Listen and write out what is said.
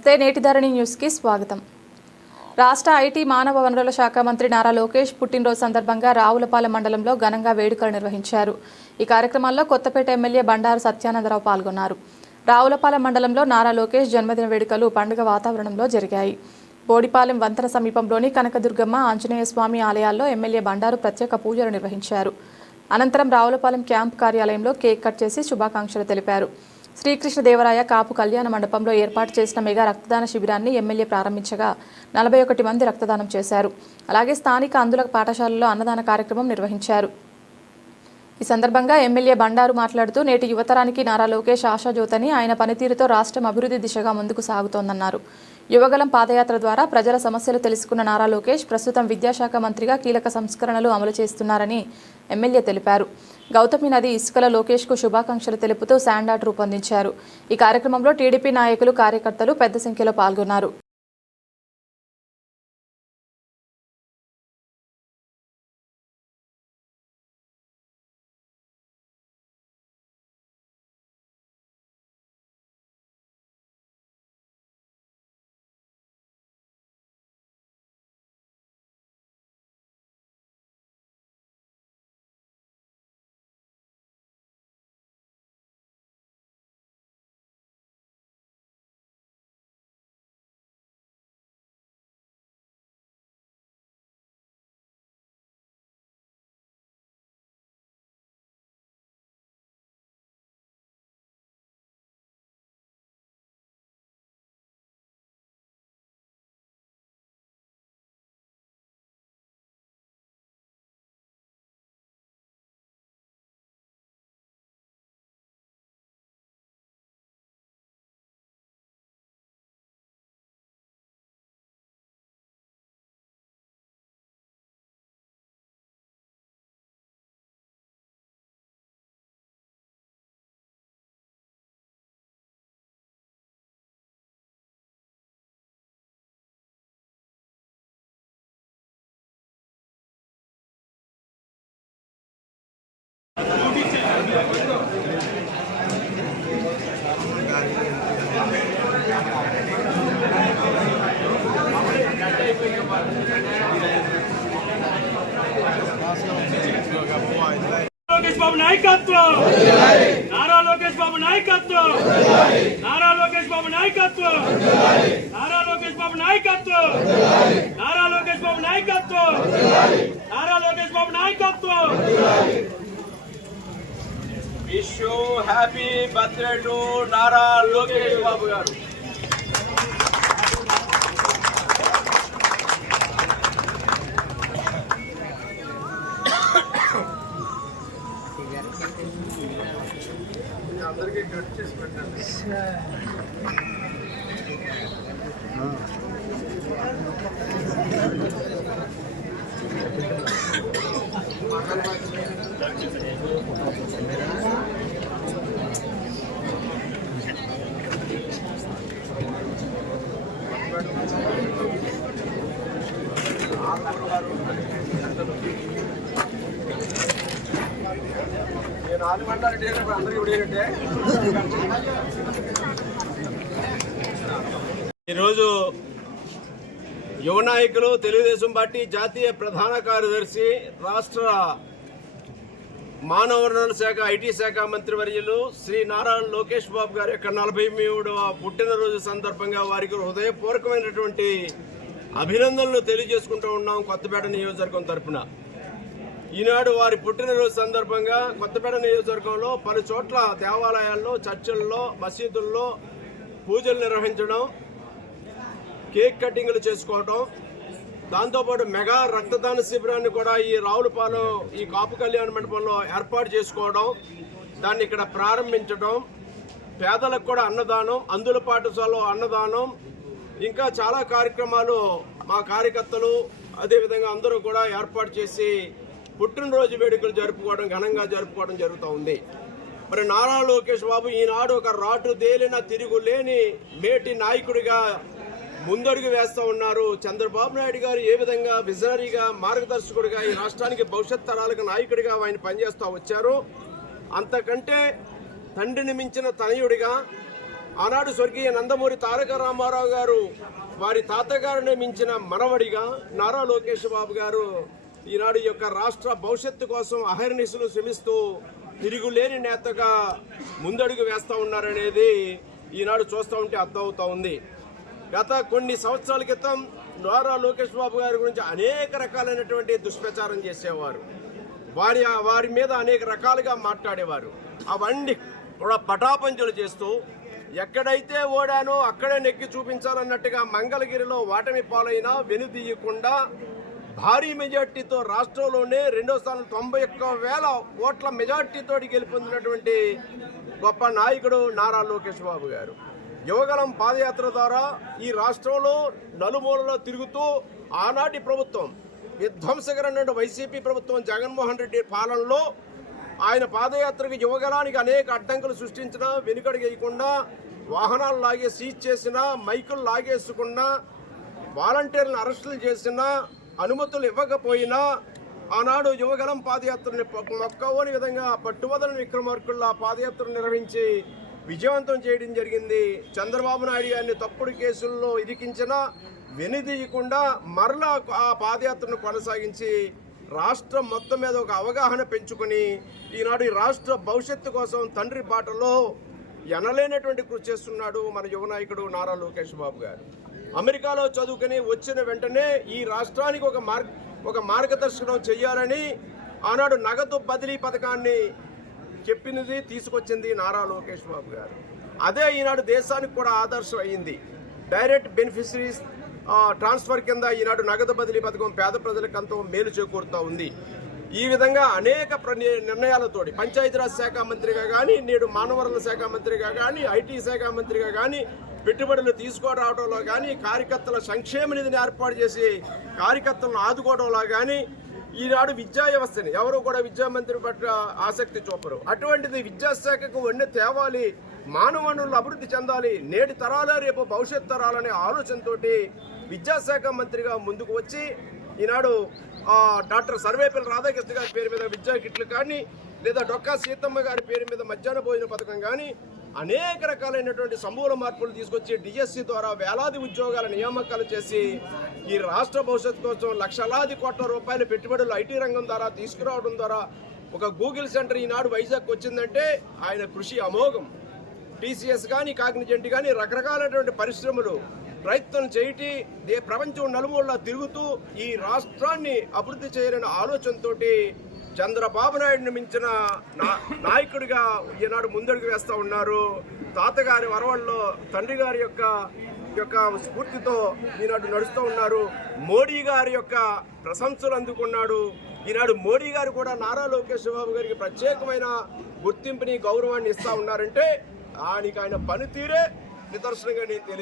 నమస్తే. నేటి ధరణి న్యూస్కి స్వాగతం. రాష్ట్ర ఐటీ మానవ వనరుల శాఖ మంత్రి నారా లోకేష్ పుట్టినరోజు సందర్భంగా రావులపాలెం మండలంలో ఘనంగా వేడుకలు నిర్వహించారు. ఈ కార్యక్రమాల్లో కొత్తపేట ఎమ్మెల్యే బండారు సత్యానందరావు పాల్గొన్నారు. రావులపాలెం మండలంలో నారా లోకేష్ జన్మదిన వేడుకలు పండుగ వాతావరణంలో జరిగాయి. బోడిపాలెం వంతన సమీపంలోని కనకదుర్గమ్మ ఆంజనేయ స్వామి ఆలయాల్లో ఎమ్మెల్యే బండారు ప్రత్యేక పూజలు నిర్వహించారు. అనంతరం రావులపాలెం క్యాంప్ కార్యాలయంలో కేక్ కట్ చేసి శుభాకాంక్షలు తెలిపారు. శ్రీకృష్ణదేవరాయ కాపు కళ్యాణ మండపంలో ఏర్పాటు చేసిన మెగా రక్తదాన శిబిరాన్ని ఎమ్మెల్యే ప్రారంభించగా నలభై ఒకటి మంది రక్తదానం చేశారు. అలాగే స్థానిక అందుల పాఠశాలలో అన్నదాన కార్యక్రమం నిర్వహించారు. ఈ సందర్భంగా ఎమ్మెల్యే బండారు మాట్లాడుతూ నేటి యువతరానికి నారా లోకేష్ ఆశాజ్యోతని ఆయన పనితీరుతో రాష్ట్రం అభివృద్ధి దిశగా ముందుకు సాగుతోందన్నారు. యువగలం పాదయాత్ర ద్వారా ప్రజల సమస్యలు తెలుసుకున్న నారా లోకేష్ ప్రస్తుతం విద్యాశాఖ మంత్రిగా కీలక సంస్కరణలు అమలు చేస్తున్నారని ఎమ్మెల్యే తెలిపారు. గౌతమి నది ఇసుకల లోకేష్కు శుభాకాంక్షలు తెలుపుతూ శాండాట్ రూపొందించారు. ఈ కార్యక్రమంలో టీడీపీ నాయకులు కార్యకర్తలు పెద్ద సంఖ్యలో పాల్గొన్నారు. లోకేష్ బాబు నాయకత్వం! నారా లోకేష్ బాబు నాయకత్వం! నారా లోకేష్ బాబు నాయకత్వం! నారా లోకేష్ బాబు నాయకత్వం! నారా లోకేష్ బాబు నాయకత్వం! నారా లోకేష్ బాబు నాయకత్వం! Wish you happy birthday to Nara Lokesh Babu garu ఈరోజు యువ నాయకులు తెలుగుదేశం పార్టీ జాతీయ ప్రధాన కార్యదర్శి రాష్ట్ర మానవ వనరుల శాఖ ఐటీ శాఖ మంత్రివర్యులు శ్రీ నారాయణ లోకేష్ బాబు గారి యొక్క నలభై మూడవ పుట్టినరోజు సందర్భంగా వారికి హృదయపూర్వకమైనటువంటి అభినందనలు తెలియజేసుకుంటూ ఉన్నాం కొత్తపేట నియోజకవర్గం తరపున. ఈనాడు వారి పుట్టినరోజు సందర్భంగా కొత్తపేట నియోజకవర్గంలో పలు చోట్ల దేవాలయాల్లో చర్చిల్లో మసీదుల్లో పూజలు నిర్వహించడం కేక్ కటింగ్లు చేసుకోవటం దాంతోపాటు మెగా రక్తదాన శిబిరాన్ని కూడా ఈ రావులపాలెం ఈ కాపు కళ్యాణ మండపంలో ఏర్పాటు చేసుకోవడం దాన్ని ఇక్కడ ప్రారంభించడం పేదలకు కూడా అన్నదానం అందుల పాఠశాలలో అన్నదానం ఇంకా చాలా కార్యక్రమాలు మా కార్యకర్తలు అదేవిధంగా అందరూ కూడా ఏర్పాటు చేసి పుట్టినరోజు వేడుకలు జరుపుకోవడం ఘనంగా జరుపుకోవడం జరుగుతూ ఉంది. మరి నారా లోకేష్ బాబు ఈనాడు ఒక రాటు తేలిన తిరుగులేని మేటి నాయకుడిగా ముందడుగు వేస్తూ ఉన్నారు. చంద్రబాబు నాయుడు గారు ఏ విధంగా విజనరీగా మార్గదర్శకుడిగా ఈ రాష్ట్రానికి భవిష్యత్ తరాలకు నాయకుడిగా ఆయన పనిచేస్తూ వచ్చారు? అంతకంటే తండ్రిని మించిన తనయుడిగా ఆనాడు స్వర్గీయ నందమూరి తారక రామారావు గారు వారి తాతగారిని మించిన మనవడిగా నారా లోకేష్ బాబు గారు ఈనాడు యొక్క రాష్ట్ర భవిష్యత్తు కోసం అహర్నిశలు శ్రమిస్తూ తిరుగులేని నేతగా ముందడుగు వేస్తూ ఉన్నారనేది ఈనాడు చూస్తూ ఉంటే అర్థమవుతా ఉంది. గత కొన్ని సంవత్సరాల క్రితం నారా లోకేష్ బాబు గారి గురించి అనేక రకాలైనటువంటి దుష్ప్రచారం చేసేవారు. వారి వారి మీద అనేక రకాలుగా మాట్లాడేవారు. అవన్నీ కూడా పటాపంచలు చేస్తూ ఎక్కడైతే ఓడానో అక్కడే నెక్కి చూపించాలన్నట్టుగా మంగళగిరిలో వాటమి పాలైనా వెనుదీయకుండా భారీ మెజార్టీతో రాష్ట్రంలోనే రెండో స్థానం తొంభై ఒక్క వేల ఓట్ల మెజార్టీతో గెలుపొందినటువంటి గొప్ప నాయకుడు నారా లోకేష్ బాబు గారు. యువగలం పాదయాత్ర ద్వారా ఈ రాష్ట్రంలో నలుమూలలో తిరుగుతూ ఆనాటి ప్రభుత్వం విధ్వంసకరమైన వైసీపీ ప్రభుత్వం జగన్మోహన్ రెడ్డి పాలనలో ఆయన పాదయాత్రకు యువగలానికి అనేక అడ్డంకులు సృష్టించిన వెనుకడిగేయకుండా వాహనాలు లాగే సీజ్ చేసినా మైకులు లాగేసుకున్నా వాలంటీర్లను అరెస్టులు చేసినా అనుమతులు ఇవ్వకపోయినా ఆనాడు యువగలం పాదయాత్రని మొక్కవని విధంగా పట్టువదలని విక్రమార్కుల్లా పాదయాత్ర నిర్వహించి విజయవంతం చేయడం జరిగింది. చంద్రబాబు నాయుడు గారిని తప్పుడు కేసుల్లో ఇరికించినా వెనుదీయకుండా మరలా ఆ పాదయాత్రను కొనసాగించి రాష్ట్రం మొత్తం మీద ఒక అవగాహన పెంచుకొని ఈనాడు ఈ రాష్ట్ర భవిష్యత్తు కోసం తండ్రి బాటలో ఎనలేనటువంటి కృషి చేస్తున్నాడు మన యువ నాయకుడు నారా లోకేష్ బాబు గారు. అమెరికాలో చదువుకుని వచ్చిన వెంటనే ఈ రాష్ట్రానికి ఒక మార్గ ఒక మార్గదర్శనం చేయాలని ఆనాడు నగదు బదిలీ పథకాన్ని చెప్పినది తీసుకొచ్చింది నారా లోకేష్ బాబు గారు. అదే ఈనాడు దేశానికి కూడా ఆదర్శం అయ్యింది. డైరెక్ట్ బెనిఫిషరీస్ ట్రాన్స్ఫర్ కింద ఈనాడు నగదు బదిలీ పథకం పేద ప్రజలకు అంత మేలు చేకూరుతూ ఉంది. ఈ విధంగా అనేక ప్ర- నిర్ణయాలతోటి పంచాయతీరాజ్ శాఖ మంత్రిగా కానీ నేడు మానవ శాఖ మంత్రిగా కానీ ఐటీ శాఖ మంత్రిగా కానీ పెట్టుబడులు తీసుకురావడంలో కానీ కార్యకర్తల సంక్షేమ నిధిని ఏర్పాటు చేసి కార్యకర్తలను ఆదుకోవడంలో కానీ ఈనాడు విద్యా వ్యవస్థని ఎవరు కూడా విద్యామంత్రి పట్ల ఆసక్తి చూపరు. అటువంటిది విద్యాశాఖకు వన్నె తేవాలి మానవ వనరులు అభివృద్ధి చెందాలి నేటి తరాల రేపు భవిష్యత్ తరాలనే ఆలోచనతోటి విద్యాశాఖ మంత్రిగా ముందుకు వచ్చి ఈనాడు డాక్టర్ సర్వేపల్లి రాధాకృష్ణ గారి పేరు మీద విద్యా కిట్లు కానీ లేదా డొక్కా సీతమ్మ గారి పేరు మీద మధ్యాహ్న భోజన పథకం కానీ అనేక రకాలైనటువంటి సమూల మార్పులు తీసుకొచ్చి డిఎస్సి ద్వారా వేలాది ఉద్యోగాల నియామకాలు చేసి ఈ రాష్ట్ర భవిష్యత్తు కోసం లక్షలాది కోట్ల రూపాయల పెట్టుబడులు ఐటీ రంగం ద్వారా తీసుకురావడం ద్వారా ఒక గూగుల్ సెంటర్ ఈనాడు వైజాగ్ వచ్చిందంటే ఆయన కృషి అమోఘం. టీసీఎస్ కానీ కాగ్నిజెంట్ కానీ రకరకాలైనటువంటి పరిశ్రమలు ప్రయత్నం చేయటి దే ప్రపంచం నలుమూల తిరుగుతూ ఈ రాష్ట్రాన్ని అభివృద్ధి చేయాలనే ఆలోచనతోటి చంద్రబాబు నాయుడిని మించిన నా- నాయకుడిగా ఈనాడు ముందడుగు వేస్తూ ఉన్నారు. తాతగారి వరవల్లో తండ్రి గారి యొక్క యొక్క స్ఫూర్తితో ఈనాడు నడుస్తూ ఉన్నారు. మోడీ గారి యొక్క ప్రశంసలు అందుకున్నాడు. ఈనాడు మోడీ గారు కూడా నారా లోకేష్ బాబు గారికి ప్రత్యేకమైన గుర్తింపుని గౌరవాన్ని ఇస్తూ ఉన్నారంటే ఆయనకి ఆయన పనితీరే నిదర్శనంగా నేను తెలియ